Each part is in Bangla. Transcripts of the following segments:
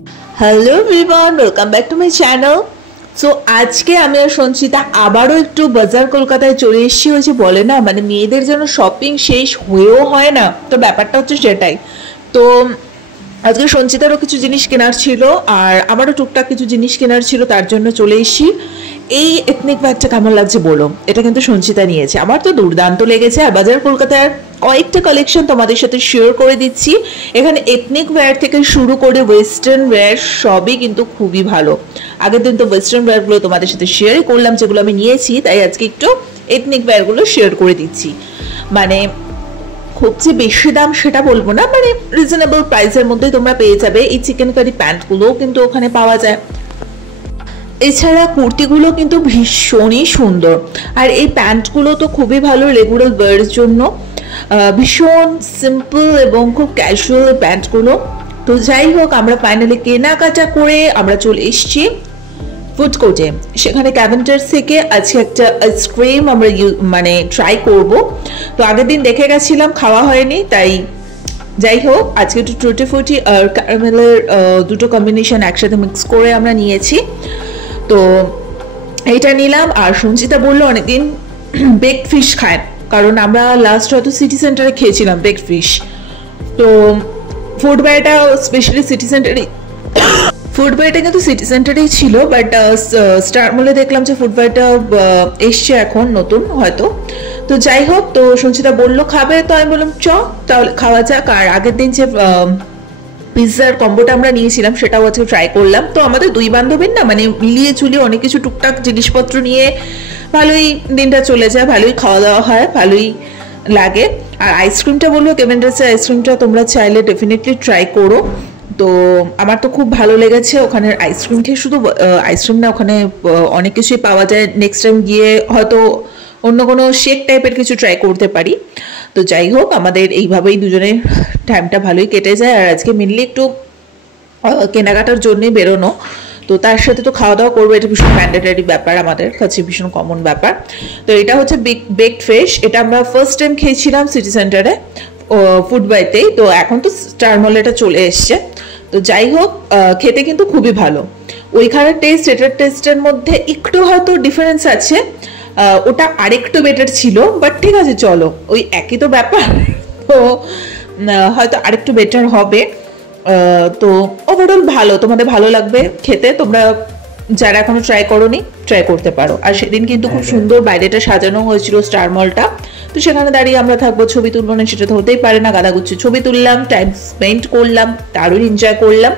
Hello everyone, welcome back to my channel. So আজকে আমি আর সঞ্চিতা আবারও একটু বাজার কলকাতায় চলে এসেছি। হয়েছে বলে না, মানে মেয়েদের যেন শপিং শেষ হয়েও হয় না, তো ব্যাপারটা হচ্ছে সেটাই। তো আজকে সঞ্চিতারও কিছু জিনিস কেনার ছিল আর আমারও টুকটাক কিছু জিনিস কেনার ছিল, তার জন্য চলে এসেছি। এই এথনিক ব্যাগটা কেমন লাগছে বলো? এটা কিন্তু সঞ্চিতা নিয়েছে, আমার তো দুর্দান্ত লেগেছে। আর বাজার কলকাতার কয়েকটা কালেকশন তোমাদের সাথে শেয়ার করে দিচ্ছি। এখানে এথনিক ওয়্যার থেকে শুরু করে ওয়েস্টার্ন ওয়্যার সবই কিন্তু খুবই ভালো। আগের দিন তো ওয়েস্টার্ন ওয়্যারগুলো তোমাদের সাথে শেয়ারই করলাম যেগুলো আমি নিয়েছি, তাই আজকে একটু এথনিক ওয়্যারগুলো শেয়ার করে দিচ্ছি। মানে খুব যে বেশি দাম সেটা বলবো না, মানে রিজনেবল প্রাইসের মধ্যে তোমরা পেয়ে যাবে। এই চিকেন কারি প্যান্টগুলোও কিন্তু ওখানে পাওয়া যায়। এছাড়া কুর্তিগুলো কিন্তু ভীষণই সুন্দর, আর এই প্যান্টগুলো তো খুবই ভালো রেগুলার ওয়্যারের জন্য। ভীষণ সিম্পল এবং খুব ক্যাজুয়াল প্যান্টগুলো। তো যাই হোক, আমরা ফাইনালি কেনাকাটা করে আমরা চলে এসেছি ফুড কোর্টে। সেখানে ক্যাভেন্টার থেকে আজকে একটা আইসক্রিম আমরা মানে ট্রাই করব। তো আগের দিন দেখে গেছিলাম, খাওয়া হয়নি, তাই যাই হোক আজকে একটু টুটি ফুটি আর ক্যারামেলের দুটো কম্বিনেশন একসাথে মিক্স করে আমরা নিয়েছি। তো এইটা নিলাম। আর সঞ্চিতা বললো অনেকদিন বেকড ফিশ খায়, কারণ আমরা লাস্ট হয়তো সিটি সেন্টারে খেয়েছিলাম বেকড ফিশ। তো ফুডওয়্যারটা স্পেশালি সিটি সেন্টারে, ফুডওয়্যারটা কিন্তু সিটি সেন্টারেই ছিল, বাট স্টার মলে দেখলাম যে ফুডওয়্যারটা এসছে এখন নতুন হয়তো। তো যাই হোক, তো সঞ্চিতা বললো খাবে, তো আমি বললাম চ তাহলে খাওয়া যাক। আর আগের দিন যে পিৎজার কম্বোটা আমরা নিয়েছিলাম সেটাও আজকে ট্রাই করলাম। তো আমাদের দুই বান্ধবীর না মানে মিলিয়ে চুলিয়ে অনেক কিছু টুকটাক জিনিসপত্র নিয়ে ভালোই দিনটা চলে যায়, ভালোই খাওয়া দাওয়া হয়, ভালোই লাগে। আর আইসক্রিমটা বলবো কেভেন্ডার্সের আইসক্রিমটা তোমরা চাইলে ডেফিনেটলি ট্রাই করো। তো আমার তো খুব ভালো লেগেছে ওখানের আইসক্রিম খেয়ে। শুধু আইসক্রিম না, ওখানে অনেক কিছুই পাওয়া যায়। নেক্সট টাইম গিয়ে হয়তো অন্য কোনো শেক টাইপের কিছু ট্রাই করতে পারি। তো যাই হোক, আমাদের এইভাবেই দুজনের টাইমটা ভালোই কেটে যায়। আর আজকে মেনলি একটু কেনাকাটার জন্যই বেরোনো, তো তার সাথে তো খাওয়া দাওয়া করবো, এটা ভীষণ ম্যান্ডেটারি ব্যাপার, আমাদের কাছে ভীষণ কমন ব্যাপার। তো এটা হচ্ছে বেকড ফিশ। এটা আমরা ফার্স্ট টাইম খেয়েছিলাম সিটি সেন্টারে ফুডওয়্যারতেই, তো এখন তো স্টার মলে এটা চলে এসছে। তো যাই হোক, খেতে কিন্তু খুবই ভালো। ওইখানের টেস্ট এটার টেস্টের মধ্যে একটু হয়তো ডিফারেন্স আছে, ওটা আরেকটু বেটার ছিল, বাট ঠিক আছে চলো, ওই একই তো ব্যাপার। তো হয়তো আরেকটু বেটার হবে। তো ওভারঅল ভালো, তোমাদের ভালো লাগবে খেতে। তোমরা যারা এখনো ট্রাই করোনি ট্রাই করতে পারো। আর সেদিন কিন্তু খুব সুন্দর বাইরেটা সাজানো হয়েছিল স্টার মলটা, তো সেখানে দাঁড়িয়ে আমরা থাকবো, ছবি তুলবো না সেটা তো হতেই পারে না। গাদাগুচ্ছি ছবি তুললাম, টাইম স্পেন্ড করলাম, দারুণ এনজয় করলাম।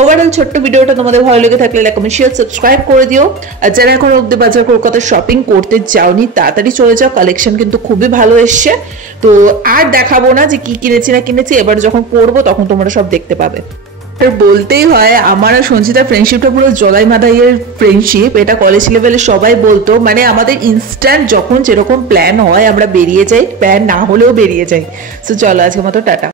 ওভারঅল ছোট্ট ভিডিওটা তোমাদের ভালো লেগে থাকলে লাইক কমেন্ট শেয়ার সাবস্ক্রাইব করে দিও। আর যারা এখন অব্দি বাজার কলকাতা শপিং করতে যাওনি তাড়াতাড়ি চলে যাও, কালেকশন কিন্তু খুবই ভালো এসছে। তো আর দেখাবো না যে কি কিনেছি না কিনেছি, এবার যখন করবো তখন তোমরা সব দেখতে পাবে। বলতেই হয়, আমার আর সঞ্চিতার ফ্রেন্ডশিপটা পুরো জলাই মাদাইয়ের ফ্রেন্ডশিপ। এটা কলেজ লেভেলে সবাই বলতো, মানে আমাদের ইনস্ট্যান্ট যখন যেরকম প্ল্যান হয় আমরা বেরিয়ে যাই, প্ল্যান না হলেও বেরিয়ে যাই। সো চলো আজকের মতো টাটা।